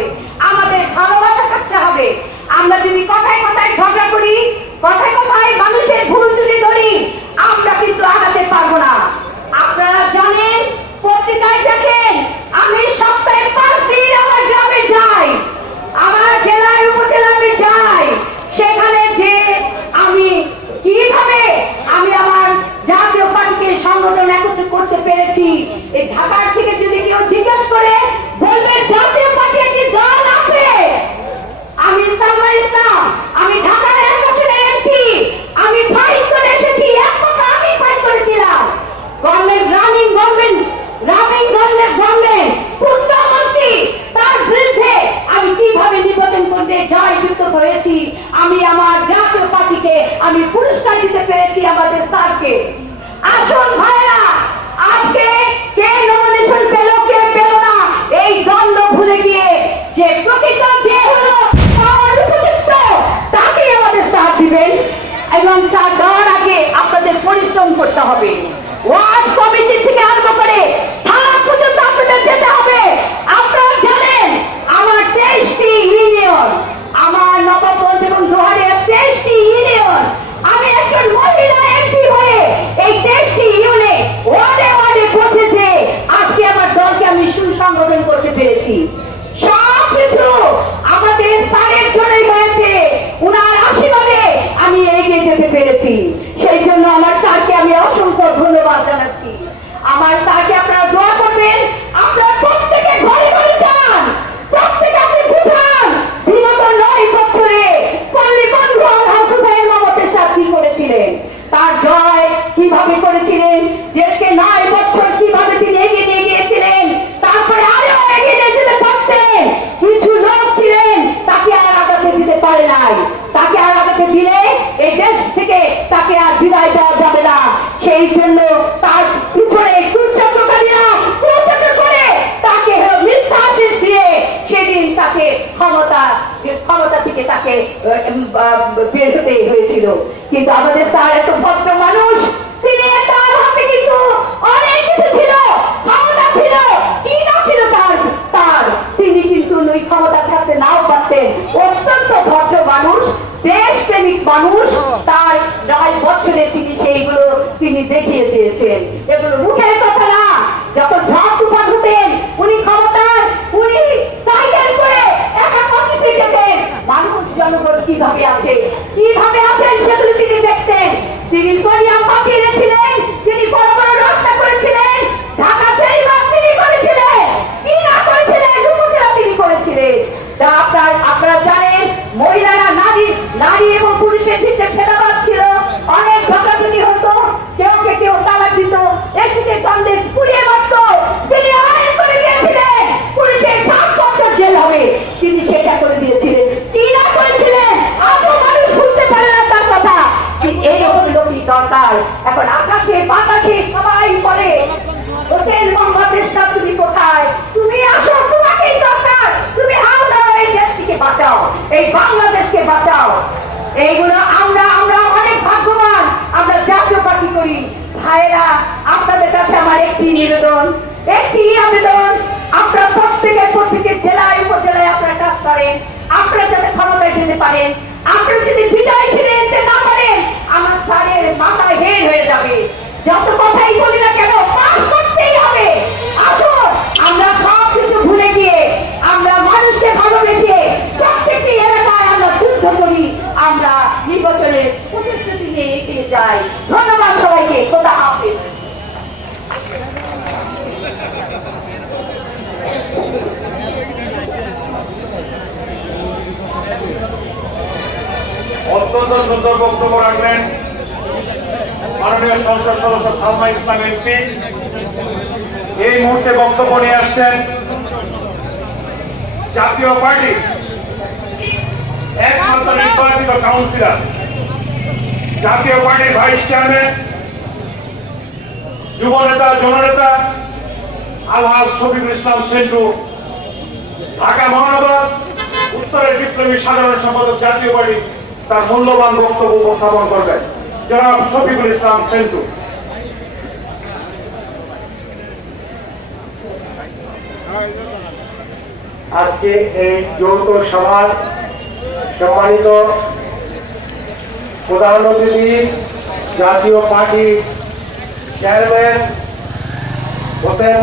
হবে, আমাদের ভালোবাসা থাকতে হবে। আমরা যদি কথায় কথায় ঝগড়া করি, কথায় কথায় মানুষের ভুল ত্রুটি ধরি, আমরা কিন্তু আগাতে পারবো না। আপনারা জানেন, পত্রিকায় দেখেন, আমি সপ্তাহে 5 দিন আমার গ্রামে যাই, আমার জেলায় উপজেলায় আমি যাই। সেখানে যে আমি কিভাবে আমি আমার জাতীয় পার্টিকে সংগঠন একত্রিত করতে পেরেছি, এই ঢাকার থেকে যদি কেউ জিজ্ঞেস করে বলবে জাতীয় পার্টি একটি দল আছে। আমি ইসলাম, আমি ঢাকার 1 আসনের এমপি, আমি ফাইট করে এসেছি, এক কথা আমি ফাইট করেছিলাম। গভর্নমেন্ট পূর্ণমন্ত্রী, তার বিরুদ্ধে আমি কিভাবে নির্বাচন করতে জয়যুক্ত হয়েছি। আমি আমার জাতীয় পার্টিকে আমি পুরস্কার দিতে পেরেছি আমাদের স্যারকে। আসুন ভাইরা, আজকে কে নমিনেশন পেল কে পেল না, এই দ্বন্দ্ব ভুলে গিয়ে যে প্রকৃত যে হলো উপযুক্ত তাকেই আমাদের সাথ দিবেন, এবং তার দেওয়ার আগে আপনাদের পরিশ্রম করতে হবে। ওয়ার্ড কমিটি থেকে আরম্ভ করে থানা পর্যন্ত আপনাদের যেতে হবে। আপনারা জানেন আমার 23টি ইউনিয়ন, আমার নবাবগঞ্জ এবং দোহারে 23টি ইউনিয়ন, আমি একজন মহিলা এমপি হয়ে এই 23টি ইউনিয়নে ওয়ার্ডে ওয়ার্ডে পৌঁছেছে। আজকে আমার দলকে আমি সুসংগঠন করতে পেরেছি। সবকিছু আমাদের স্যারের জন্যই হয়েছে, উনার আশীর্বাদে আমি এগিয়ে যেতে পেরেছি। সেই জন্য আমার স্যারকে আমি অসংখ্য ধন্যবাদ জানাচ্ছি। আমার স্যারকে আপনারা দোয়া করবেন। আপনারা প্রত্যেকে ঘরে ঘরে যান, প্রত্যেকে আপনি বুঝান বিগত 9 বছরে পল্লী বন্ধু আলহাজ হুসাইন মাহমুদের সাথে কি করেছিলেন, তার জয় কিভাবে করেছিলেন, দেশকে 9 বছর কিভাবে তিনি এগিয়ে নিয়ে গিয়েছিলেন। তারপরে আরো এগিয়ে নিয়ে যেতে পারতেন, কিছু লোক ছিলেন তাকে আর আগাতে দিতে পারে নাই। তাকে আর আগাতে দিলে এই দেশ থেকে তাকে আর বিদায় দেওয়া যাবে না। সেই জন্য তার পিছনে কুচক্রকারীরা কুচক্র করে তাকে মিথ্যা আশ্বাস দিয়ে সেদিন তাকে ক্ষমতা থেকে তাকে বের হতে হয়েছিল। কিন্তু আমাদের স্যার এত ভদ্র মানুষ, তিনি তার হাতে কিন্তু অনেক কিছু ছিল, ক্ষমতা ছিল, কি না ছিল তার তিনি কিন্তু ওই ক্ষমতা থাকতে নাও পারতেন। অত্যন্ত ভদ্র মানুষ, দেশপ্রেমিক মানুষ। তার 9 বছরে তিনি সেইগুলো তিনি দেখিয়ে দিয়েছেন। এগুলো মুখের কথা না। যখন ঝড় তুফান হতেন উনি ক্ষমতার, উনি সাইকেল করে একা মন্ত্রী যেতেন, মানুষ জনগণ কিভাবে আছেন সেগুলো তিনি দেখতেন। তিনি সোনিয়াম পাঠিয়েছিলেন, তিনি বড় বড় রাস্তা করেছিলেন, ঢাকা ফেরিঘাট তিনি করেছিলেন, কি না করেছিলেন উপজেলা তিনি করেছিলেন। আপনারা জানেন মহিলারা নারী এবং পুরুষের ভিতরে ভেদাভেদ ছিল, অনেক ঝগড়াঝাটি হতো, কেউ তালাক দিত, একদিকে দ্বন্দ্বে পুড়িয়ে মারত। তিনি আইন করে দিয়েছিলেন পুরুষের 7 বছর জেল হবে, তিনি সেটা করে দিয়েছিলেন। কি না করেছিলেন আজও মানুষ বুঝতে পারে না তার কথা। এইরকম লোকই দরকার। এখন আকাশে বাতাসে সবাই বলে হোসেন বাংলাদেশটা তুমি কোথায়, তুমি আসো, তোমাকেই দরকার, তুমি হাও দাও, এই দেশটিকে বাঁচাও, এই বাংলাদেশকে বাঁচাও। এইগুলো আমরা অনেক ভাগ্যবান, আমরা জাতীয় পার্টি করি। ভাইয়েরা, আপনাদের কাছে আমার একটি নিবেদন, একটি আবেদন, আপনারা প্রত্যেকের জেলায় উপজেলায় আপনারা কাজ করেন, আপনারা যাতে ক্ষমতায় যেতে পারেন। আপনারা যদি বিজয় ছিঁড়ে নিতে না পারেন, আমার স্যারের মাথায় হেল হয়ে যাবে। যত কথাই বলি না কেন, পাস করতেই হবে। আসুন আমরা সব কিছু ভুলে গিয়ে আমরা মানুষকে ভালোবেসে প্রত্যেকটি এলাকায় আমরা যুদ্ধ করি, আমরা নির্বাচনের প্রতিশ্রুতি নিয়ে এগিয়ে যাই। ধন্যবাদ সবাইকে, খোদা হাফেজ। অত্যন্ত সুন্দর বক্তব্য রাখলেন মাননীয় সংসদ সদস্য সালমা ইসলাম এমপি। এই মুহূর্তে বক্তব্য নিয়ে আসছেন জাতীয় পার্টি একমাত্র নির্বাচিত কাউন্সিলর, জাতীয় পার্টির ভাইস চেয়ারম্যান, যুব নেতা জননেতা আলহাজ শফিকুল ইসলাম সেন্টু, ঢাকা মহানগর উত্তরের বিপ্লবী সাধারণ সম্পাদক জাতীয় পার্টি, তার মূল্যবান বক্তব্য উপস্থাপন করবেন জনাব শফিকুল ইসলাম সেন্টু। আজকে এই যৌথ সভার সম্মানিত প্রধান অতিথি জাতীয় পার্টির চেয়ারম্যান হোসেন